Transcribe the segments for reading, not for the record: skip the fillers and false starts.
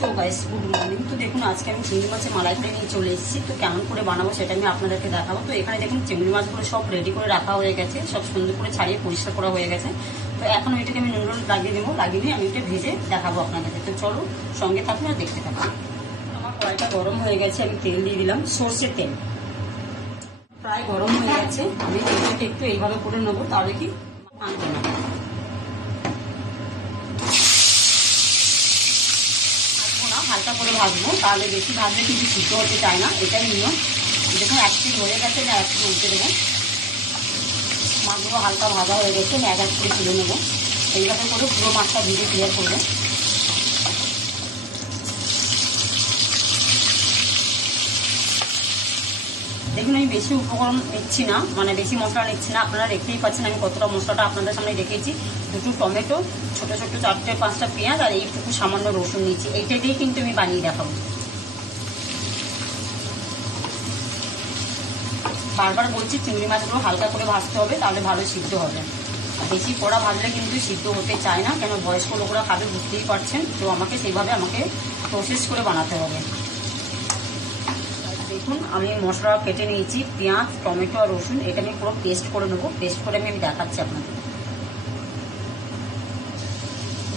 So guys good morning. তো দেখুন আজকে আমি চিংড়ি মাছের মালাইকারি নিয়ে চলে এসেছি। তো কেমন করে বানাবো সেটা আমি আপনাদেরকে দেখাবো। তো এখানে দেখুন চিংড়ি মাছগুলো সব রেডি করে রাখা হয়ে গেছে, সব সুন্দর করে ছাড়িয়ে পরিষ্কার করা হয়ে গেছে। তো এখন ওইটাকে আমি নুন লাগিয়ে দেবো, লাগিয়ে নিয়ে আমি এটা ভেজে দেখাবো আপনাদেরকে। তো চলো সঙ্গে থাকুন আর দেখতে থাকুন। আমার কড়াইটা গরম হয়ে গেছে, আমি তেল দিয়ে দিলাম, সর্ষের তেল প্রায় গরম হয়ে গেছে। আমি তেলটাকে একটু এইভাবে করে নেবো, তাহলে কি আনবে না। হালকা করে ভাজবো, তাহলে বেশি ভাজলে কিন্তু সিদ্ধ হতে চায় না, এটাই নিয়ম। দেখুন এক পিঠ হয়ে গেছে, না এক পিঠ উল্টে দেবো। মাছগুলো হালকা ভাজা হয়ে গেছে, আমি এক পিঠে তুলে নেবো। এইভাবে করে পুরো মাছটা ভিজে ক্লিয়ার করবো। দেখুন আমি বেশি উপকরণ নিচ্ছি না, মানে বেশি মশলা নিচ্ছি না। আপনারা দেখতেই পাচ্ছেন আমি কতটা মশলাটা আপনাদের সামনে দেখিয়েছি। দুটো টমেটো, ছোট ছোট 4-5টা পেঁয়াজ আর এইটুকু সামান্য রসুন নিচ্ছি। এইটা দিয়ে কিন্তু আমি বানিয়ে দেখাবো। বারবার বলছি চিংড়ি মাছগুলো হালকা করে ভাজতে হবে, তাহলে ভালো সিদ্ধ হবে। আর বেশি কড়া ভাজলে কিন্তু সিদ্ধ হতে চায় না, কেন বয়স্ক লোকরা খাবে বুঝতেই পারছেন। তো আমাকে সেইভাবে প্রসেস করে বানাতে হবে। দেখুন আমি মশলা কেটে নিয়েছি, পেঁয়াজ, টমেটো আর রসুন, এটা আমি পুরো পেস্ট করে নেবো। পেস্ট করে আমি দেখাচ্ছি আপনাদের।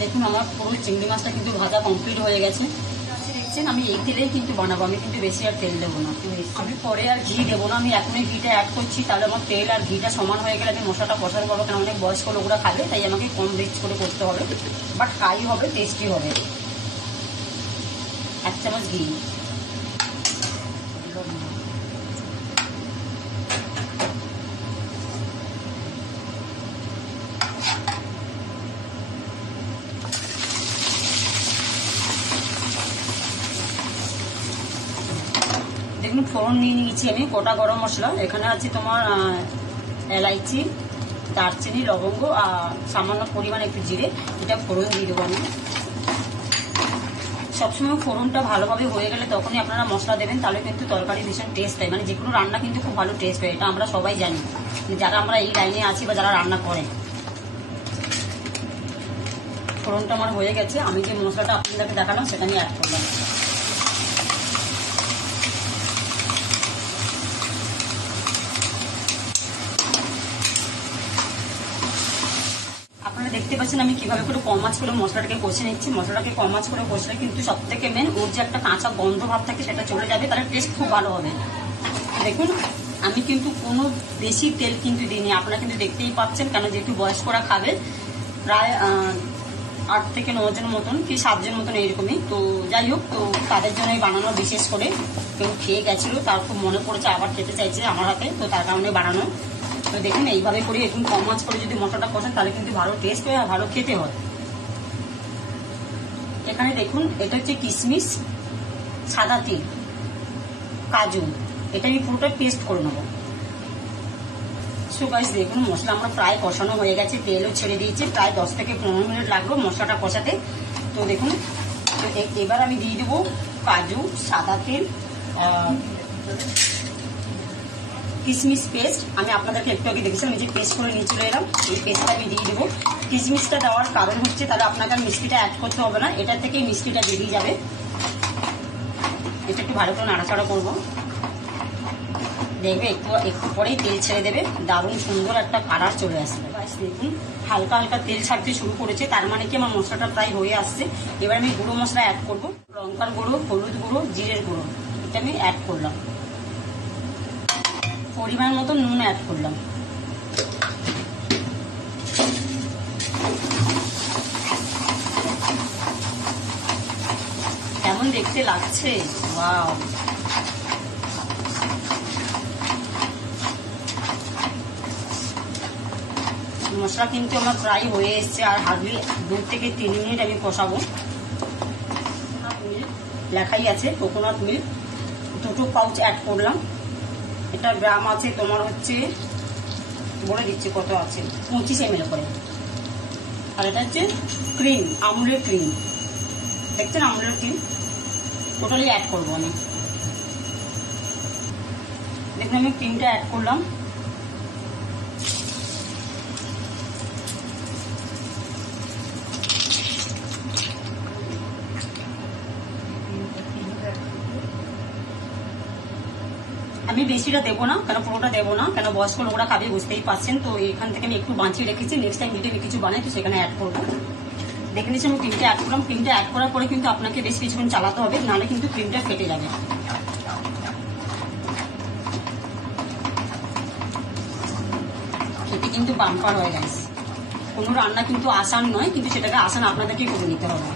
দেখুন আমার পুরো চিংড়ি মাছটা কিন্তু ভাজা কমপ্লিট হয়ে গেছে। দেখছেন আমি এই তেলেই কিন্তু বানাবো, আমি কিন্তু বেশি আর তেল দেবো না। আমি পরে আর ঘি দেবো না, আমি এখনই ঘিটা অ্যাড করছি, তাহলে আমার তেল আর ঘিটা সমান হয়ে গেলে আমি মশলাটা কষাতে পারবো। কেন অনেক বয়স্ক লোকরা খাবে, তাই আমাকে কম রিচ করে করতে হবে, বাট হাই হবে, টেস্টি হবে। 1 চামচ ঘি। দেখুন ফোড়ন নিয়ে নিয়েছি আমি গোটা গরম মশলা। এখানে আছে তোমার এলাইচি, দারচিনি, লবঙ্গ আর সামান্য পরিমাণ একটু জিরে। এটা ফোড়ন দিয়ে দেবো আমি। সবসময় ফোড়নটা ভালোভাবে হয়ে গেলে তখনই আপনারা মশলা দেবেন, তাহলে কিন্তু তরকারি ভীষণ টেস্ট হয়। মানে যে কোনো রান্না কিন্তু খুব ভালো টেস্ট হয়, এটা আমরা সবাই জানি, যারা আমরা এই লাইনে আছি বা যারা রান্না করে। ফোড়নটা আমার হয়ে গেছে, আমি যে মশলাটা আপনাদেরকে দেখালাম সেটা আমি অ্যাড করলাম। দেখতে পাচ্ছেন আমি কিভাবে করে কম আঁচ করে মশলাটাকে কষে নিচ্ছি। মশলাটাকে কম আঁচ করে কষলে কিন্তু সব থেকে মেন ওর যে একটা কাঁচা গন্ধ ভাব থাকে সেটা চলে যাবে, তাহলে টেস্ট খুব ভালো হবে। দেখুন আমি কিন্তু কোনো বেশি তেল কিন্তু দিইনি, আপনারা কিন্তু দেখতেই পাচ্ছেন, কেন যেহেতু বয়স্করা খাবে, প্রায় 8 থেকে 9 জন মতন কি 7 জন মতন এইরকমই। তো যাই হোক, তো তাদের জন্যই বানানো, বিশেষ করে কেউ খেয়ে গেছিলো, তার খুব মনে পড়েছে আবার খেতে চাইছে আমার হাতে, তো তার কারণে বানানো। তো দেখুন এইভাবে করে একটু কম আঁচ করে যদি মশলাটা কষেন তাহলে কিন্তু ভালো টেস্ট হয় আর ভালো খেতে হয়। এখানে দেখুন এটা হচ্ছে কিশমিশ, সাদা তিল, কাজু, এটা আমি পুরোটা পেস্ট করে নেবো। সো গাইস দেখুন মশলা আমরা প্রায় কষানো হয়ে গেছে, তেলও ছেড়ে দিয়েছি, প্রায় 10 থেকে 15 মিনিট লাগলো মশলাটা কষাতে। তো দেখুন এবার আমি দিয়ে দেবো কাজু, সাদা তিল, কিশমিশ পেস্ট। আমি আপনাদেরকে একটু আগে দেখেছিলাম, এই যে পেস্ট করে নিয়ে চলে এলাম, এই পেস্টটা আমি দিয়ে দেবো। কিশমিশটা দেওয়ার কারণ হচ্ছে তাহলে আপনাকে আর মিষ্টিটা অ্যাড করতে হবে না, এটা থেকে মিষ্টিটা বেরিয়ে যাবে। এটা একটু ভালো করে নাড়াচাড়া করবো, দেখবে একটু পরেই তেল ছেড়ে দেবে, দারুণ সুন্দর একটা কালার চলে আসবে। দেখুন হালকা হালকা তেল ছাড়তে শুরু করেছে, তার মানে কি আমার মশলাটা প্রায় হয়ে আসছে। এবার আমি গুঁড়ো মশলা অ্যাড করবো, লঙ্কার গুঁড়ো, হলুদ গুঁড়ো, জিরের গুঁড়ো, এটা আমি অ্যাড করলাম। পরিমাণ মতো নুন অ্যাড করলাম। কেমন দেখতে লাগছে, ওয়াও! মশলা কিন্তু আমার প্রায় হয়ে এসছে, আর হার্ডলি 2 থেকে 3 মিনিট আমি কষাবো। লেখাই আছে কোকোনাট মিল্ক, 2 পাউচ অ্যাড করলাম। এটা গ্রাম আছে তোমার হচ্ছে, বলে দিচ্ছি কত আছে, 25 ml করে। আর এটা হচ্ছে ক্রিম, আমুলের ক্রিম, দেখছেন আমুলের ক্রিম, টোটালি অ্যাড করবো আমি। দেখুন আমি ক্রিমটা অ্যাড করলাম। আমি বেশিটা দেবো না, কেন পুরোটা দেবো না, কেন বয়স্ক লোকরা খাবে বুঝতেই পারছেন। তো এখান থেকে আমি একটু বাঁচিয়ে রেখেছি, নেক্সট টাইম যদি আমি কিছু বানাই তো সেখানে অ্যাড করবো। দেখে নিচ্ছি আমি ক্রিমটা অ্যাড করলাম। ক্রিমটা অ্যাড করার পরে কিন্তু আপনাকে বেশ কিছুক্ষণ চালাতে হবে, নাহলে কিন্তু ক্রিমটা ফেটে যাবে। খেতে কিন্তু বাম্পার হয়ে গেছে। কোনো রান্না কিন্তু আসান নয়, কিন্তু সেটাকে আসান আপনাদেরকেই করে নিতে হবে।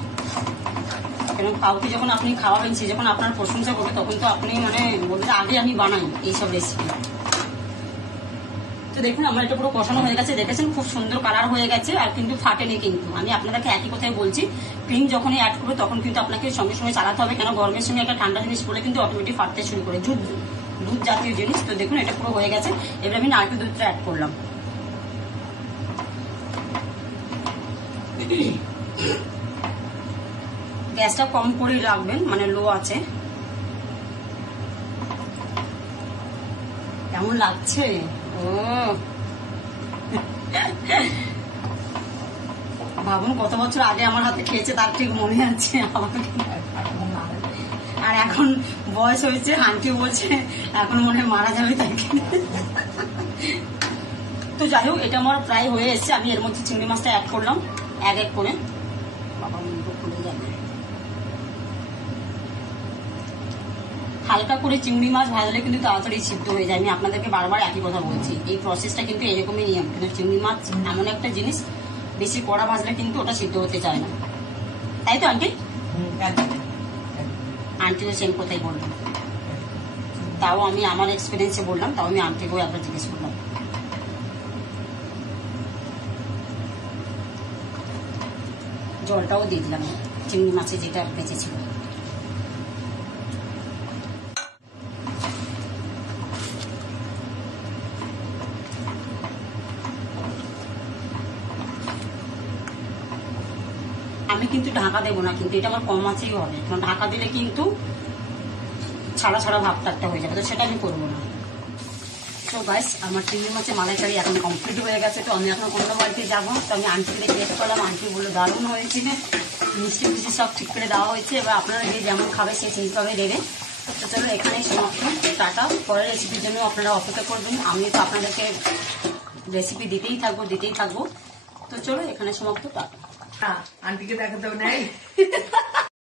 কারণ কাউকে যখন আপনি খাওয়াবেন, সে যখন আপনার প্রশংসা করবে, তখন তো আপনি মানে বলতে আগে আমি বানাই এইসব রেসিপি। তো দেখুন আমার এটা পুরো কষানো হয়ে গেছে, দেখেছেন খুব সুন্দর কালার হয়ে গেছে, আর কিন্তু ফাটেনি। কিন্তু আমি আপনাদেরকে একই কথাই বলছি, ক্রিম যখনই অ্যাড করবে তখন কিন্তু আপনাকে সঙ্গে সঙ্গে চালাতে হবে, কেন গরমের সঙ্গে একটা ঠান্ডা জিনিস পড়লে কিন্তু অটোমেটিক ফাটতে শুরু করে, দুধ জাতীয় জিনিস। তো দেখুন এটা পুরো হয়ে গেছে। এবার আমি নারকেল দুধটা অ্যাড করলাম। গ্যাসটা কম করেই রাখবেন, মানে লো আছে। কেমন লাগছে? ও ভাবুন কত বছর আগে আমার হাতে খেয়েছে, তার ঠিক মনে আছে আমাকে। আর এখন বয়স হয়েছে, আন্টি বলছে এখন মনে হয় মারা যাবে তাকে। তো যাই হোক, এটা আমার প্রায় হয়ে এসছে। আমি এর মধ্যে চিংড়ি মাছটা অ্যাড করলাম এক এক করে। বাবা মুখে খুলে যাবে। হালকা করে চিংড়ি মাছ ভাজলে কিন্তু তাড়াতাড়ি সিদ্ধ হয়ে যায়। আমি আপনাদেরকে বারবার একই কথা বলছি, এই প্রসেসটা কিন্তু এরকমই নিয়ম। কিন্তু চিংড়ি মাছ এমন একটা জিনিস, বেশি কড়া ভাজলে কিন্তু ওটা সিদ্ধ হতে চায় না, তাই তো আন্টি? আন্টিও সেম কথাই বললাম, তাও আমি আমার এক্সপিরিয়েন্সে বললাম, তাও আমি আন্টিকেও একবার জিজ্ঞেস করলাম। জলটাও দিয়ে দিলাম চিংড়ি মাছে যেটা বেঁচেছিল। আমি কিন্তু ঢাকা দেবো না, কিন্তু এটা আমার কম আছেই হবে, কারণ ঢাকা দিলে কিন্তু ছাড়া ছাড়া ভাবটা একটা হয়ে যাবে, তো সেটা আমি করবো না। তো গাইস আমার চিংড়ি মাছের মালাইকারি এখন কমপ্লিট হয়ে গেছে। তো আমি এখন অন্য বাড়িতে যাবো, তো আমি আন্টিকে টেস্ট করলাম। আন্টি বললো দারুণ হয়েছে, মিষ্টি মিষ্টি সব ঠিক করে দেওয়া হয়েছে। এবার আপনারা যে যেমন খাবে সে সেইভাবে দেবে। তো চলো এখানেই সমাপ্ত, টাটা। পরের রেসিপির জন্য আপনারা অপেক্ষা করবেন, আমি তো আপনাদেরকে রেসিপি দিতেই থাকবো। তো চলো এখানে সমাপ্ত, টাটা। আন্টিকে দেখাতেও নাই।